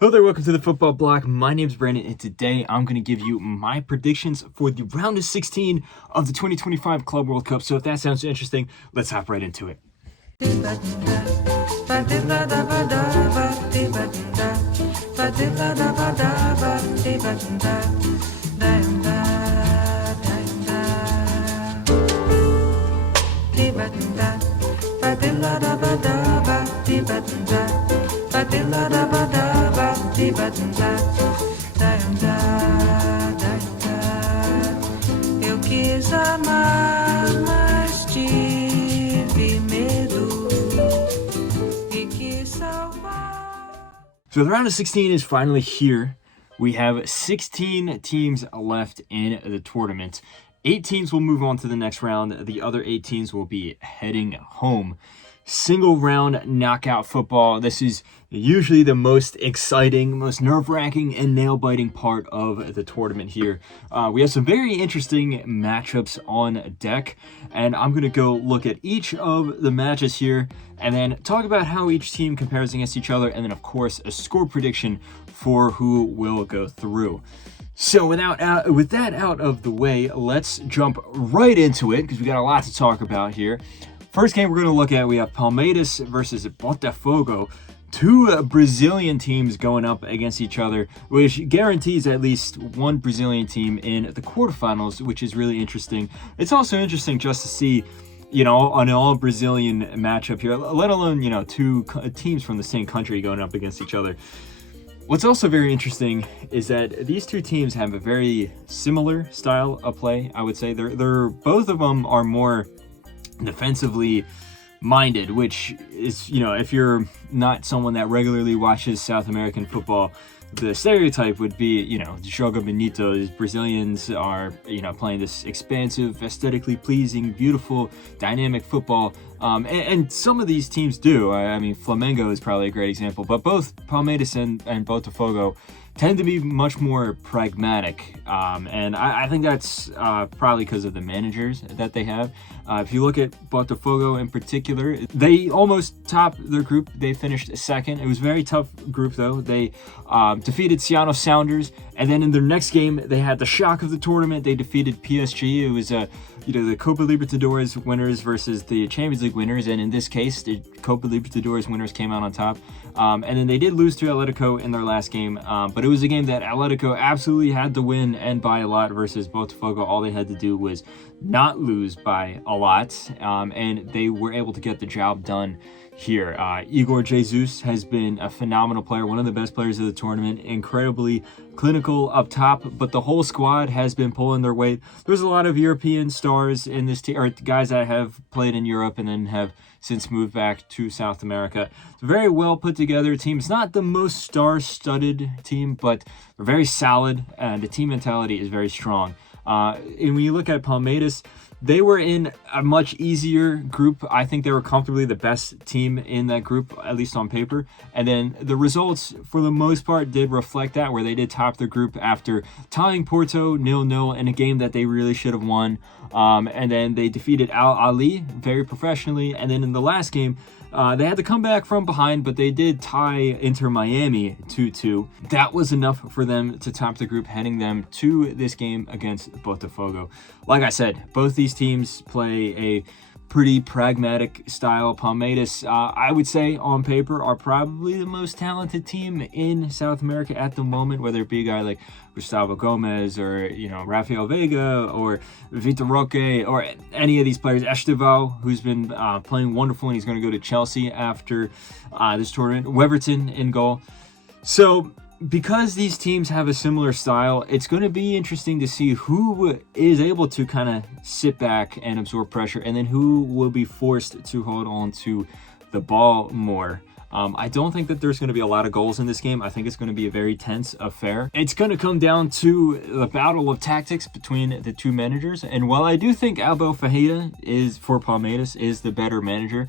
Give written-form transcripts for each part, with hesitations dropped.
Hello there, welcome to the Football Bloc. My name's Brandon, and today I'm going to give you my predictions for the round of 16 of the 2025 Club World Cup. So if that sounds interesting, let's hop right into it. Eu quis amar, mas tive medo e quis salvar. So the round of 16 is finally here. We have 16 teams left in the tournament. 8 teams will move on to the next round. The other 8 teams will be heading home. Single round knockout football. This is usually the most exciting, most nerve-wracking, and nail-biting part of the tournament here. We have some very interesting matchups on deck, and I'm going to go look at each of the matches here and then talk about how each team compares against each other, and then, of course, a score prediction for who will go through. So with that out of the way, let's jump right into it because we got a lot to talk about here. First game we're going to look at, we have Palmeiras versus Botafogo. 2 Brazilian teams going up against each other, which guarantees at least one Brazilian team in the quarterfinals, which is really interesting. It's also interesting just to see, an all Brazilian matchup here, let alone, 2 teams from the same country going up against each other. What's also very interesting is that these 2 teams have a very similar style of play, I would say. They're both of them are more defensively minded, which is, if you're not someone that regularly watches South American football, the stereotype would be, Joga Bonito. Brazilians are, playing this expansive, aesthetically pleasing, beautiful, dynamic football. And some of these teams do. I mean, Flamengo is probably a great example, but both Palmeiras and Botafogo tend to be much more pragmatic. And I think that's probably because of the managers that they have. If you look at Botafogo in particular, they almost topped their group. They finished second. It was a very tough group, though. They defeated Seattle Sounders, and then in their next game, they had the shock of the tournament. They defeated PSG. It was the Copa Libertadores winners versus the Champions League winners, and in this case, the Copa Libertadores winners came out on top. And then they did lose to Atletico in their last game, but it was a game that Atletico absolutely had to win, and by a lot, versus Botafogo. All they had to do was not lose by a lot, and they were able to get the job done here. Igor Jesus has been a phenomenal player, one of the best players of the tournament, incredibly clinical up top, but the whole squad has been pulling their weight. There's a lot of European stars in this team, or guys that have played in Europe and then have since moved back to South America. It's a very well put together team. It's not the most star-studded team, but they're very solid, and the team mentality is very strong. And when you look at Palmeiras, they were in a much easier group. I think they were comfortably the best team in that group, at least on paper. And then the results, for the most part, did reflect that, where they did top their group after tying Porto 0-0 in a game that they really should have won. And then they defeated Al Ahly very professionally. And then in the last game, they had to come back from behind, but they did tie Inter Miami 2-2. That was enough for them to top the group, heading them to this game against Botafogo. Like I said, both these teams play a pretty pragmatic style. Palmeiras, I would say on paper, are probably the most talented team in South America at the moment, whether it be a guy like Gustavo Gomez or, Rafael Veiga or Vitor Roque or any of these players. Esteval, who's been playing wonderful, and he's going to go to Chelsea after this tournament. Weverton in goal. So because these teams have a similar style, it's going to be interesting to see who is able to kind of sit back and absorb pressure, and then who will be forced to hold on to the ball more. I don't think that there's going to be a lot of goals in this game. I think it's going to be a very tense affair. It's going to come down to the battle of tactics between the 2 managers. And while I do think Abel Ferreira for Palmeiras is the better manager,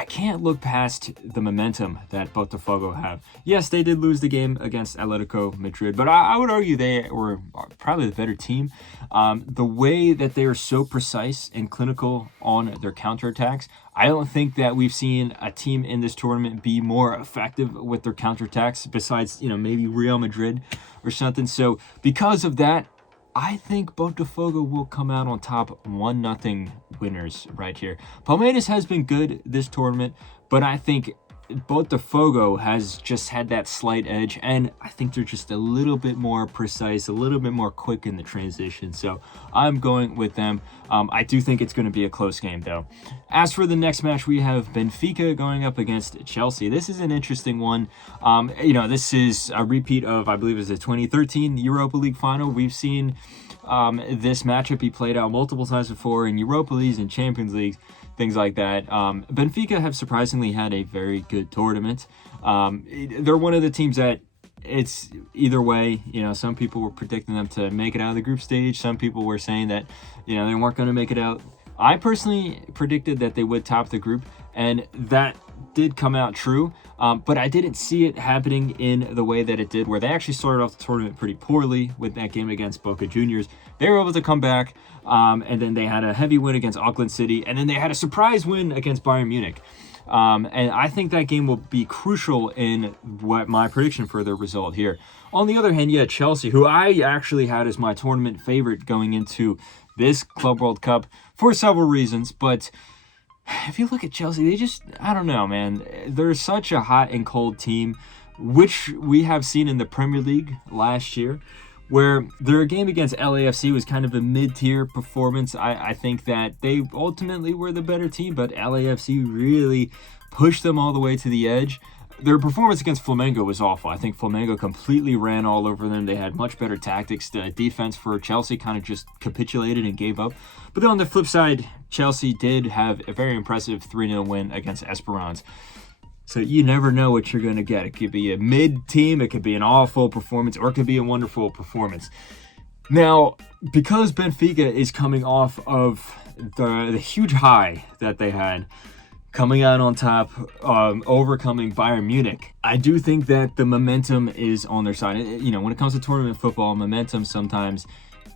I can't look past the momentum that Botafogo have. Yes, they did lose the game against Atletico Madrid, but I would argue they were probably the better team. The way that they are so precise and clinical on their counterattacks, I don't think that we've seen a team in this tournament be more effective with their counterattacks besides, maybe Real Madrid or something. So because of that, I think Botafogo will come out on top 1-0 winners right here. Palmeiras has been good this tournament, but I think Botafogo has just had that slight edge, and I think they're just a little bit more precise, a little bit more quick in the transition. So I'm going with them. I do think it's going to be a close game, though. As for the next match, we have Benfica going up against Chelsea. This is an interesting one. This is a repeat of, I believe, it was the 2013 Europa League final. We've seen this matchup be played out multiple times before in Europa Leagues and Champions Leagues, things like that. Benfica have surprisingly had a very good tournament. They're one of the teams that it's either way. Some people were predicting them to make it out of the group stage. Some people were saying that, they weren't going to make it out. I personally predicted that they would top the group, and that did come out true, but I didn't see it happening in the way that it did, where they actually started off the tournament pretty poorly with that game against Boca Juniors. They were able to come back, and then they had a heavy win against Auckland City, and then they had a surprise win against Bayern Munich. And I think that game will be crucial in what my prediction for their result here. On the other hand, Chelsea, who I actually had as my tournament favorite going into this Club World Cup for several reasons, but if you look at Chelsea, I don't know, man. They're such a hot and cold team, which we have seen in the Premier League last year, where their game against LAFC was kind of a mid-tier performance. I think that they ultimately were the better team, but LAFC really pushed them all the way to the edge. Their performance against Flamengo was awful. I think Flamengo completely ran all over them. They had much better tactics. The defense for Chelsea kind of just capitulated and gave up. But then on the flip side, Chelsea did have a very impressive 3-0 win against Esperance. So you never know what you're going to get. It could be a mid-team, it could be an awful performance, or it could be a wonderful performance. Now, because Benfica is coming off of the huge high that they had, coming out on top, overcoming Bayern Munich, I do think that the momentum is on their side. When it comes to tournament football, momentum sometimes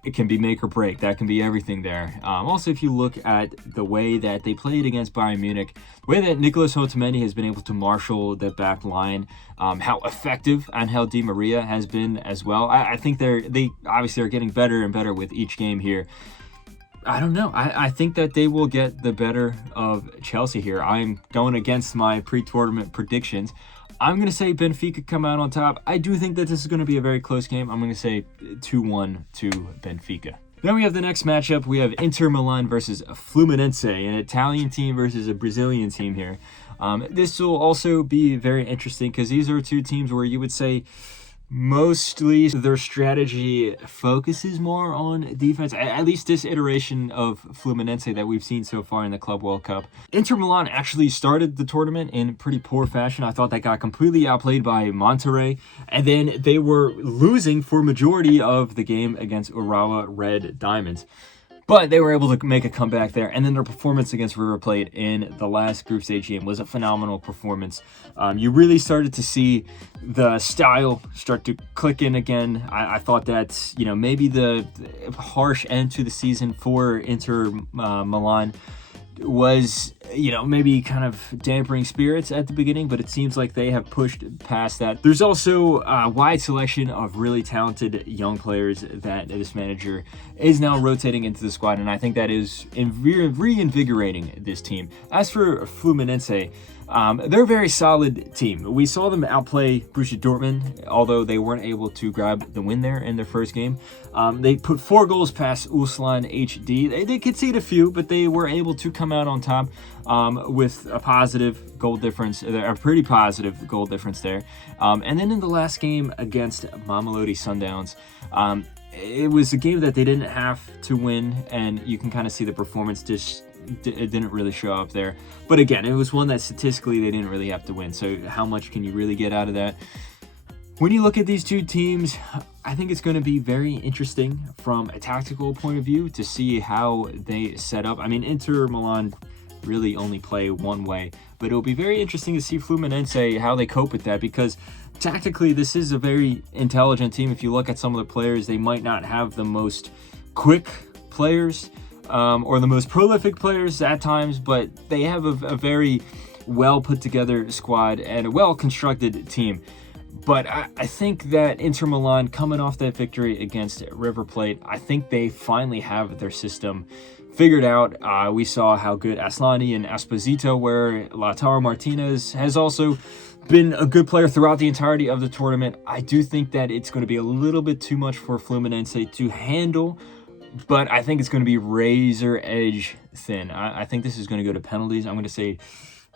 it can be make or break. That can be everything there. Also, if you look at the way that they played against Bayern Munich, the way that Nicolas Otamendi has been able to marshal the back line, how effective Angel Di Maria has been as well. I think they obviously are getting better and better with each game here. I don't know. I think that they will get the better of Chelsea here. I'm going against my pre-tournament predictions. I'm going to say Benfica come out on top. I do think that this is going to be a very close game. I'm going to say 2-1 to Benfica. Then we have the next matchup. We have Inter Milan versus Fluminense, an Italian team versus a Brazilian team here. This will also be very interesting because these are two teams where you would say mostly their strategy focuses more on defense, at least this iteration of Fluminense that we've seen so far in the Club World Cup. Inter Milan actually started the tournament in pretty poor fashion. I thought they got completely outplayed by Monterrey, and then they were losing for majority of the game against Urawa Red Diamonds. But they were able to make a comeback there, and then their performance against River Plate in the last group stage game was a phenomenal performance. You really started to see the style start to click in again. I thought that maybe the harsh end to the season for Inter Milan was maybe kind of dampering spirits at the beginning, but it seems like they have pushed past that. There's also a wide selection of really talented young players that this manager is now rotating into the squad, and I think that is reinvigorating this team. As for Fluminense, they're a very solid team. We saw them outplay Borussia Dortmund, although they weren't able to grab the win there in their first game. They put 4 goals past Uslan HD. They did concede a few, but they were able to come out on top with a positive goal difference, a pretty positive goal difference there. And then in the last game against Mamelodi Sundowns, it was a game that they didn't have to win, and you can kind of see the performance it didn't really show up there. But again, it was one that statistically they didn't really have to win. So how much can you really get out of that? When you look at these two teams, I think it's going to be very interesting from a tactical point of view to see how they set up. I mean, Inter Milan really only play one way. But it'll be very interesting to see Fluminense, how they cope with that, because tactically this is a very intelligent team. If you look at some of the players, they might not have the most quick players or the most prolific players at times, but they have a very well put together squad and a well constructed team. But I think that Inter Milan, coming off that victory against River Plate, I think they finally have their system figured out. We saw how good Aslani and Esposito were. Lautaro Martinez has also been a good player throughout the entirety of the tournament. I do think that it's going to be a little bit too much for Fluminense to handle, but I think it's going to be razor edge thin. I think this is going to go to penalties. I'm going to say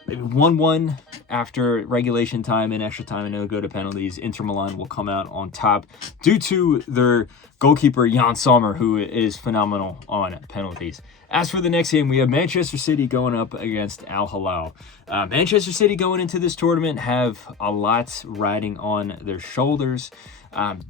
1-1 after regulation time and extra time, and it'll go to penalties. Inter Milan will come out on top due to their goalkeeper Jan Sommer, who is phenomenal on penalties. As for the next game, we have Manchester City going up against Al Hilal. Manchester City going into this tournament have a lot riding on their shoulders.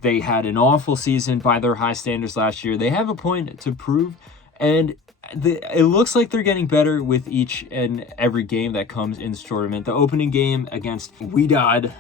They had an awful season by their high standards last year. They have a point to prove, and it looks like they're getting better with each and every game that comes in this tournament. The opening game against Wydad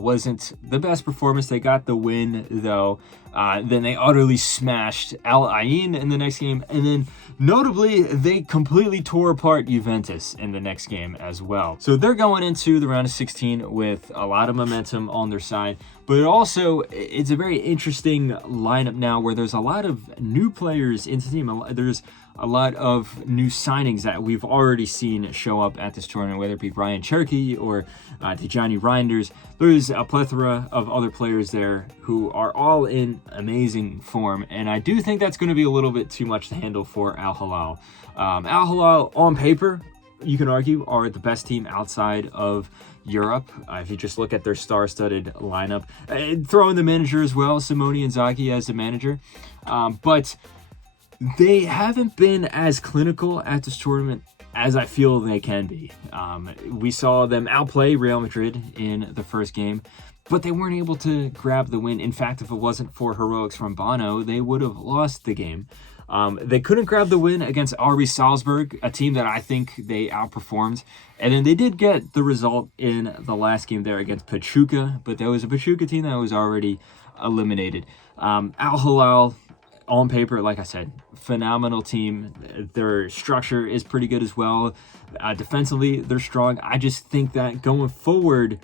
wasn't the best performance. They got the win, though. Then they utterly smashed Al Ain in the next game. And then, notably, they completely tore apart Juventus in the next game as well. So they're going into the round of 16 with a lot of momentum on their side. But also, it's a very interesting lineup now where there's a lot of new players into the team. There's a lot of new signings that we've already seen show up at this tournament, whether it be Ryan Cherky or Tijani Reinders. There's a plethora of other players there who are all in amazing form, and I do think that's going to be a little bit too much to handle for Al Hilal. Al Hilal, on paper, you can argue, are the best team outside of Europe. If you just look at their star-studded lineup, throw in the manager as well, Simone Inzaghi as the manager, but they haven't been as clinical at this tournament as I feel they can be. We saw them outplay Real Madrid in the first game, but they weren't able to grab the win. In fact, if it wasn't for heroics from Bono, they would have lost the game. They couldn't grab the win against RB Salzburg, a team that I think they outperformed. And then they did get the result in the last game there against Pachuca, but there was a Pachuca team that was already eliminated. Al Hilal, on paper, like I said, phenomenal team. Their structure is pretty good as well. Defensively, they're strong. I just think that going forward,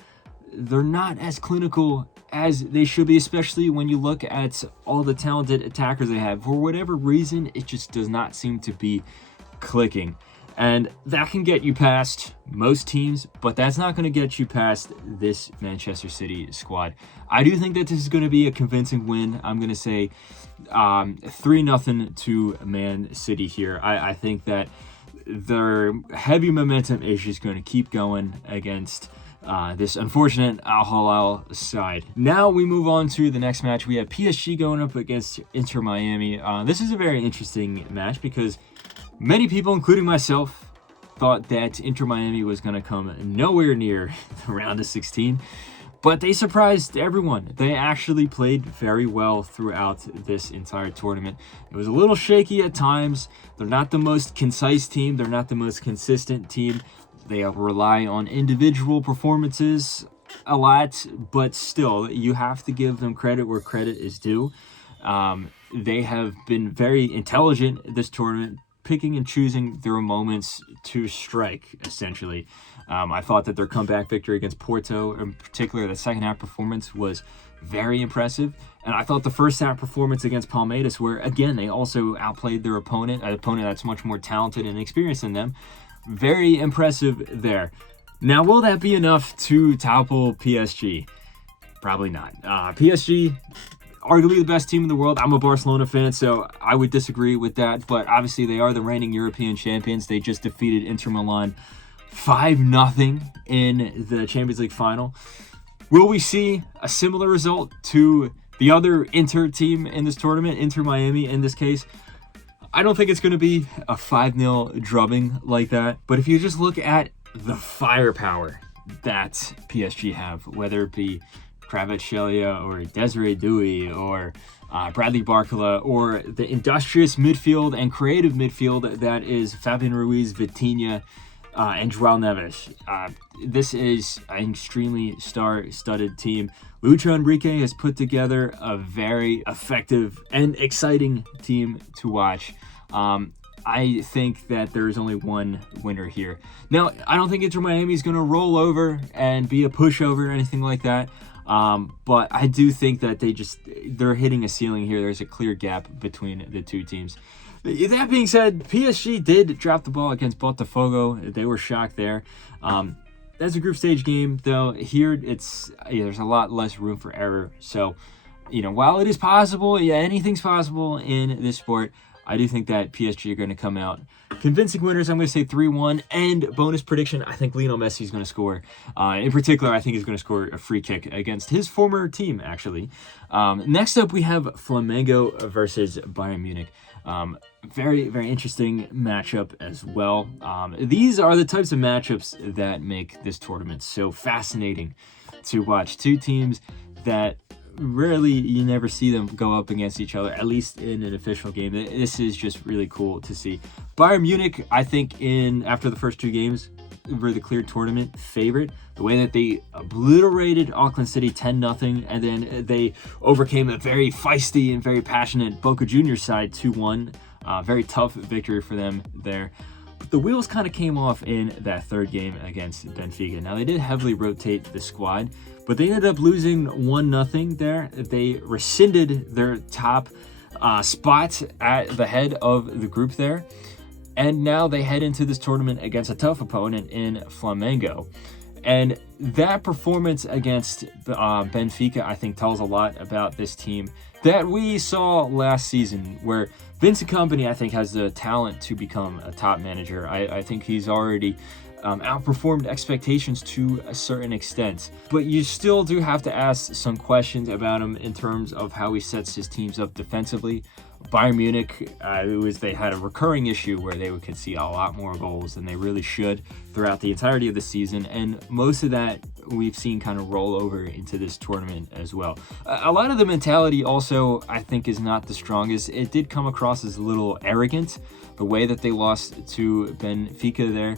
they're not as clinical as they should be, especially when you look at all the talented attackers they have. For whatever reason, it just does not seem to be clicking. And that can get you past most teams, but that's not going to get you past this Manchester City squad. I do think that this is going to be a convincing win. I'm going to say 3-0 to Man City here. I think that their heavy momentum is just going to keep going against this unfortunate Al Hilal side. Now we move on to the next match. We have PSG going up against Inter Miami. This is a very interesting match because many people, including myself, thought that Inter Miami was going to come nowhere near the round of 16, but they surprised everyone. They actually played very well throughout this entire tournament. It was a little shaky at times. They're not the most concise team. They're not the most consistent team. They rely on individual performances a lot, but still, you have to give them credit where credit is due. They have been very intelligent this tournament, picking and choosing their moments to strike, essentially. I thought that their comeback victory against Porto, in particular, the second half performance was very impressive. And I thought the first half performance against Palmeiras, where, again, they also outplayed their opponent, an opponent that's much more talented and experienced than them, very impressive there. Now, will that be enough to topple PSG? Probably not. PSG, arguably the best team in the world. I'm a Barcelona fan, so I would disagree with that. But obviously, they are the reigning European champions. They just defeated Inter Milan 5-0 in the Champions League final. Will we see a similar result to the other Inter team in this tournament, Inter Miami in this case? I don't think it's going to be a 5-0 drubbing like that. But if you just look at the firepower that PSG have, whether it be Kvaratskhelia or Desiree Doué or Bradley Barcola, or the industrious midfield and creative midfield that is Fabian Ruiz, Vitinha, and Joao Neves. This is an extremely star-studded team. Lucho Enrique has put together a very effective and exciting team to watch. I think that there is only one winner here. Now, I don't think Inter Miami is going to roll over and be a pushover or anything like that. But I do think that they're hitting a ceiling here. There's a clear gap between the two teams. That being said, PSG did drop the ball against Botafogo. They were shocked there. That's a group stage game, though. Here, there's a lot less room for error. So, while it is possible, anything's possible in this sport, I do think that PSG are going to come out convincing winners. I'm going to say 3-1. And bonus prediction, I think Lionel Messi is going to score. In particular, I think he's going to score a free kick against his former team, actually. Next up, we have Flamengo versus Bayern Munich. Very, very interesting matchup as well. These are the types of matchups that make this tournament so fascinating to watch. Two teams that rarely you never see them go up against each other, at least in an official game. This is just really cool to see. Bayern Munich, I think after the first two games, were the clear tournament favorite. The way that they obliterated Auckland City 10-0, and then they overcame a very feisty and very passionate Boca Juniors side 2-1. Very tough victory for them there. But the wheels kind of came off in that third game against Benfica. Now, they did heavily rotate the squad, but they ended up losing 1-0 there. They rescinded their top spot at the head of the group there. And now they head into this tournament against a tough opponent in Flamengo. And that performance against Benfica, I think, tells a lot about this team that we saw last season, where Vincent Kompany, I think, has the talent to become a top manager. I think he's already outperformed expectations to a certain extent. But you still do have to ask some questions about him in terms of how he sets his teams up defensively. Bayern Munich, they had a recurring issue where they would concede a lot more goals than they really should throughout the entirety of the season, and most of that we've seen kind of roll over into this tournament as well. A lot of the mentality also, I think, is not the strongest. It did come across as a little arrogant, the way that they lost to Benfica there.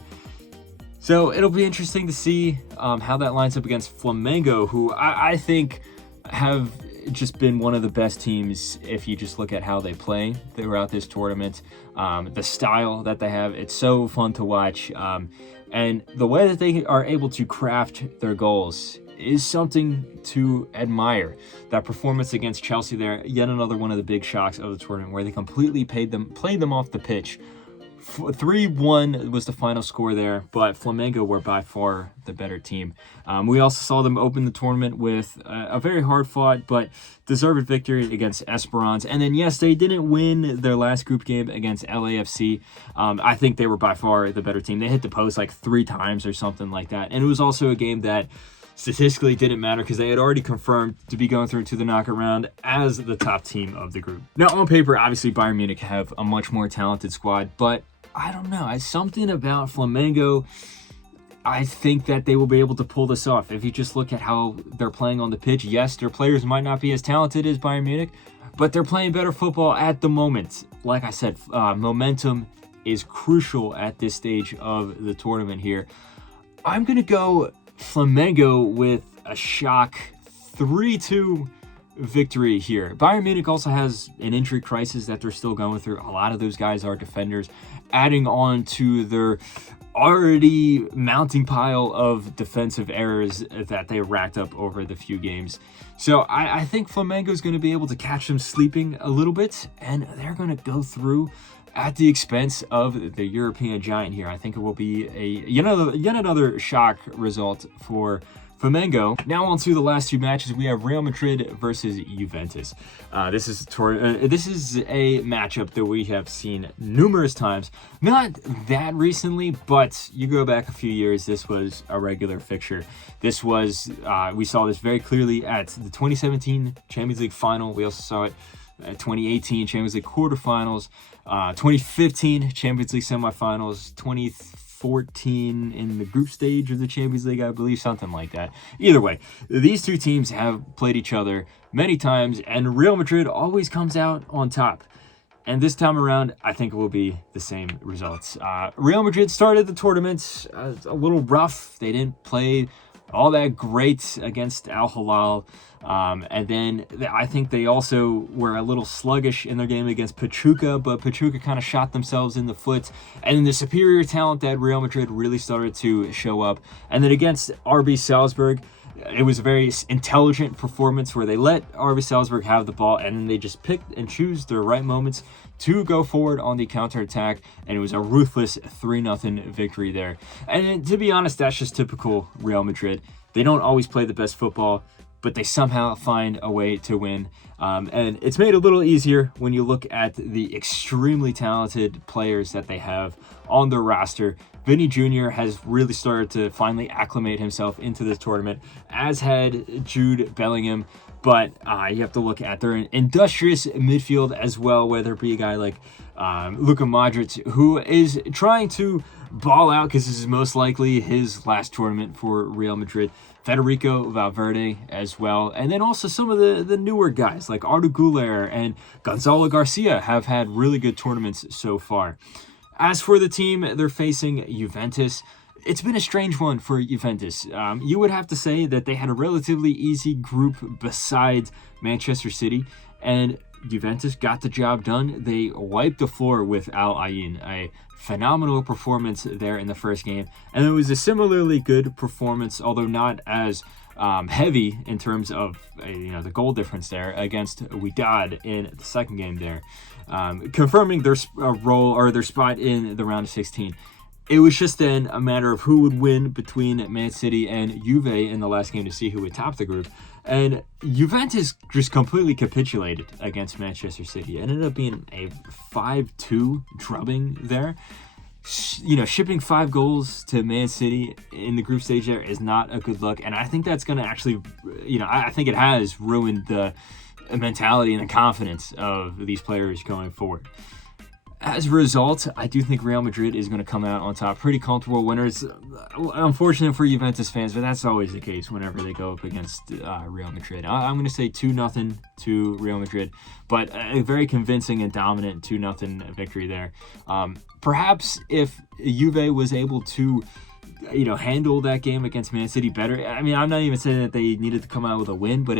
So it'll be interesting to see how that lines up against Flamengo, who I think have just been one of the best teams if you just look at how they play throughout this tournament. The style that they have, it's so fun to watch. And the way that they are able to craft their goals is something to admire. That performance against Chelsea there, yet another one of the big shocks of the tournament, where they completely played them off the pitch. 3-1 was the final score there, but Flamengo were by far the better team. We also saw them open the tournament with a very hard-fought but deserved victory against Esperance. And then, yes, they didn't win their last group game against LAFC. I think they were by far the better team. They hit the post like 3 times or something like that. And it was also a game that statistically didn't matter because they had already confirmed to be going through to the knockout round as the top team of the group. Now, on paper, obviously, Bayern Munich have a much more talented squad, but I don't know. Something about Flamengo, I think that they will be able to pull this off. If you just look at how they're playing on the pitch, yes, their players might not be as talented as Bayern Munich, but they're playing better football at the moment. Like I said, momentum is crucial at this stage of the tournament here. I'm going to go Flamengo with a shock 3-2 victory here. Bayern Munich also has an injury crisis that they're still going through. A lot of those guys are defenders, adding on to their already mounting pile of defensive errors that they racked up over the few games. So I think Flamengo is going to be able to catch them sleeping a little bit, and they're going to go through at the expense of the European giant here. I think it will be yet another shock result for Flamengo. Now on to the last 2 matches. We have Real Madrid versus Juventus. This is a matchup that we have seen numerous times. Not that recently, but you go back a few years, this was a regular fixture. This was, we saw this very clearly at the 2017 Champions League final. We also saw it at 2018 Champions League quarterfinals, 2015 Champions League semifinals, 2014 in the group stage of the Champions League, I believe, something like that. Either way, these two teams have played each other many times, and Real Madrid always comes out on top. And this time around, I think it will be the same results. Real Madrid started the tournament a little rough. They didn't play all that great against Al Hilal. And then I think they also were a little sluggish in their game against Pachuca, but Pachuca kind of shot themselves in the foot. And then the superior talent that Real Madrid really started to show up. And then against RB Salzburg, it was a very intelligent performance where they let RB Salzburg have the ball and then they just picked and choose their right moments to go forward on the counterattack, and it was a ruthless 3-0 victory there. And to be honest, that's just typical Real Madrid. They don't always play the best football, but they somehow find a way to win. And it's made a little easier when you look at the extremely talented players that they have on their roster. Vinny Jr. has really started to finally acclimate himself into this tournament, as had Jude Bellingham. But you have to look at their industrious midfield as well, whether it be a guy like Luka Modric, who is trying to ball out because this is most likely his last tournament for Real Madrid. Federico Valverde as well. And then also some of the newer guys like Arda Güler and Gonzalo Garcia have had really good tournaments so far. As for the team, they're facing Juventus. It's been a strange one for Juventus. You would have to say that they had a relatively easy group besides Manchester City, and Juventus got the job done. They wiped the floor with Al Ain, a phenomenal performance there in the first game, and it was a similarly good performance, although not as heavy in terms of the goal difference there against Wydad in the second game there, confirming their role or their spot in the round of 16. It was just then a matter of who would win between Man City and Juve in the last game to see who would top the group. And Juventus just completely capitulated against Manchester City. It ended up being a 5-2 drubbing there. Shipping 5 goals to Man City in the group stage there is not a good look. And I think that's going to actually, I think it has ruined the mentality and the confidence of these players going forward. As a result, I do think Real Madrid is going to come out on top. Pretty comfortable winners. Unfortunate for Juventus fans, but that's always the case whenever they go up against Real Madrid. I'm going to say 2-0 to Real Madrid, but a very convincing and dominant 2-0 victory there. Perhaps if Juve was able to handle that game against Man City better. I mean, I'm not even saying that they needed to come out with a win, but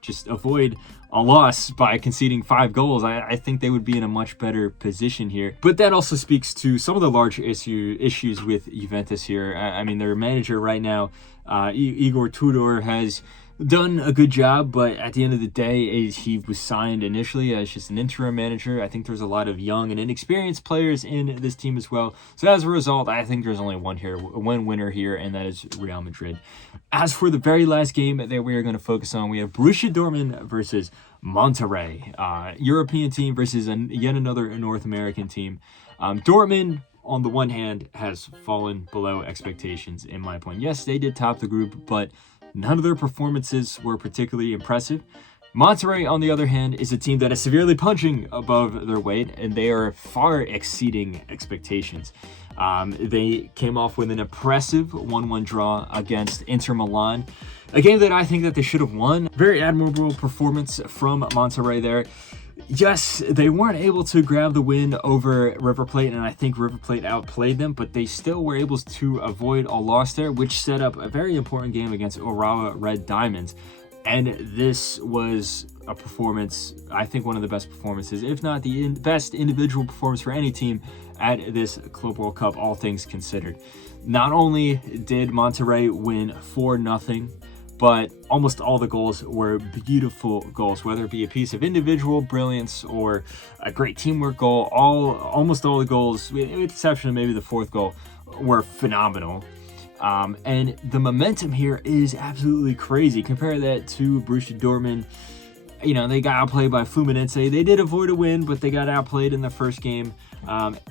just avoid a loss by conceding 5 goals. I think they would be in a much better position here. But that also speaks to some of the larger issues with Juventus here. I mean, their manager right now, Igor Tudor, has done a good job, but at the end of the day, he was signed initially as just an interim manager. I think there's a lot of young and inexperienced players in this team as well. So as a result, I think there's only one winner here, and that is Real Madrid. As for the very last game that we are going to focus on, we have Borussia Dortmund versus Monterrey, European team versus yet another North American team. Dortmund, on the one hand, has fallen below expectations in my opinion. Yes, they did top the group, but none of their performances were particularly impressive. Monterrey, on the other hand, is a team that is severely punching above their weight, and they are far exceeding expectations. They came off with an impressive 1-1 draw against Inter Milan, a game that I think that they should have won. Very admirable performance from Monterrey there. Yes, they weren't able to grab the win over River Plate, and I think River Plate outplayed them, but they still were able to avoid a loss there, which set up a very important game against Urawa Red Diamonds. And this was a performance, I think one of the best performances, if not the best individual performance for any team at this Club World Cup, all things considered. Not only did Monterrey win 4-0, but almost all the goals were beautiful goals, whether it be a piece of individual brilliance or a great teamwork goal. Almost all the goals, with the exception of maybe the 4th goal, were phenomenal. And the momentum here is absolutely crazy. Compare that to Borussia Dortmund. They got outplayed by Fluminense. They did avoid a win, but they got outplayed in the first game.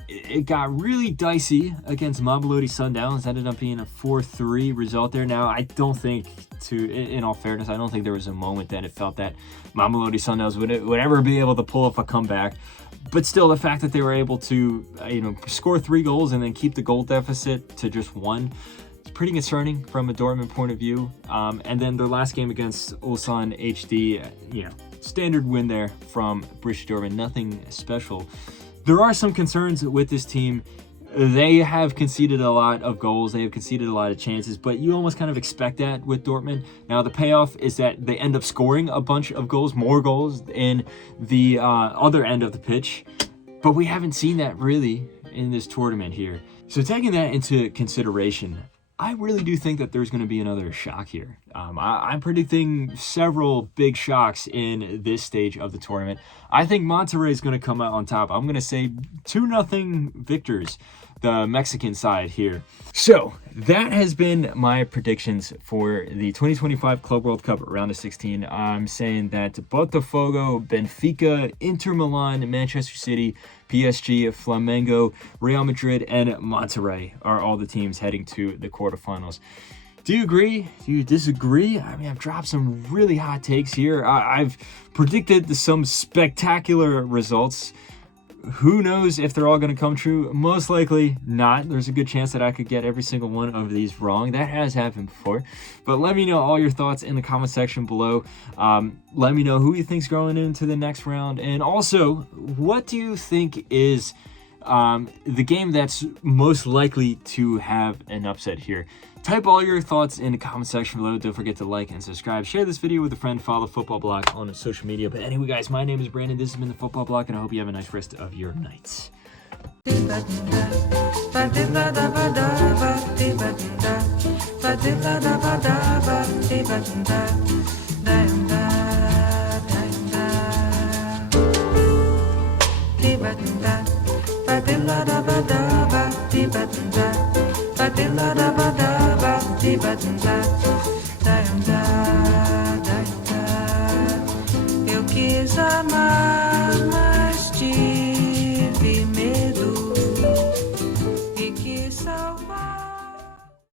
It got really dicey against Mamelodi Sundowns. Ended up being a 4-3 result there. Now, I don't think, in all fairness, I don't think there was a moment that it felt that Mamelodi Sundowns would ever be able to pull off a comeback. But still, the fact that they were able to, score 3 goals and then keep the goal deficit to just 1, it's pretty concerning from a Dortmund point of view. And then their last game against Ulsan HD, standard win there from Borussia Dortmund, nothing special. There are some concerns with this team. They have conceded a lot of goals. They have conceded a lot of chances, but you almost kind of expect that with Dortmund. Now, the payoff is that they end up scoring a bunch of goals, more goals in the other end of the pitch, but we haven't seen that really in this tournament here. So taking that into consideration, I really do think that there's going to be another shock here. I'm predicting several big shocks in this stage of the tournament. I think Monterrey is going to come out on top. I'm going to say 2-0 victors, the Mexican side here. So that has been my predictions for the 2025 Club World Cup round of 16. I'm saying that Botafogo, Benfica, Inter Milan, Manchester City, PSG, Flamengo, Real Madrid, and Monterrey are all the teams heading to the quarterfinals. Do you agree? Do you disagree? I mean, I've dropped some really hot takes here. I've predicted some spectacular results. Who knows if they're all going to come true? Most likely not. There's a good chance that I could get every single one of these wrong. That has happened before. But let me know all your thoughts in the comment section below. Let me know who you think's going into the next round. And also, what do you think is the game that's most likely to have an upset here? Type all your thoughts in the comment section below. Don't forget to like and subscribe. Share this video with a friend. Follow Football Bloc on social media. But anyway, guys, my name is Brandon. This has been the Football Bloc, and I hope you have a nice rest of your nights. Ba-da-ba-da-ba,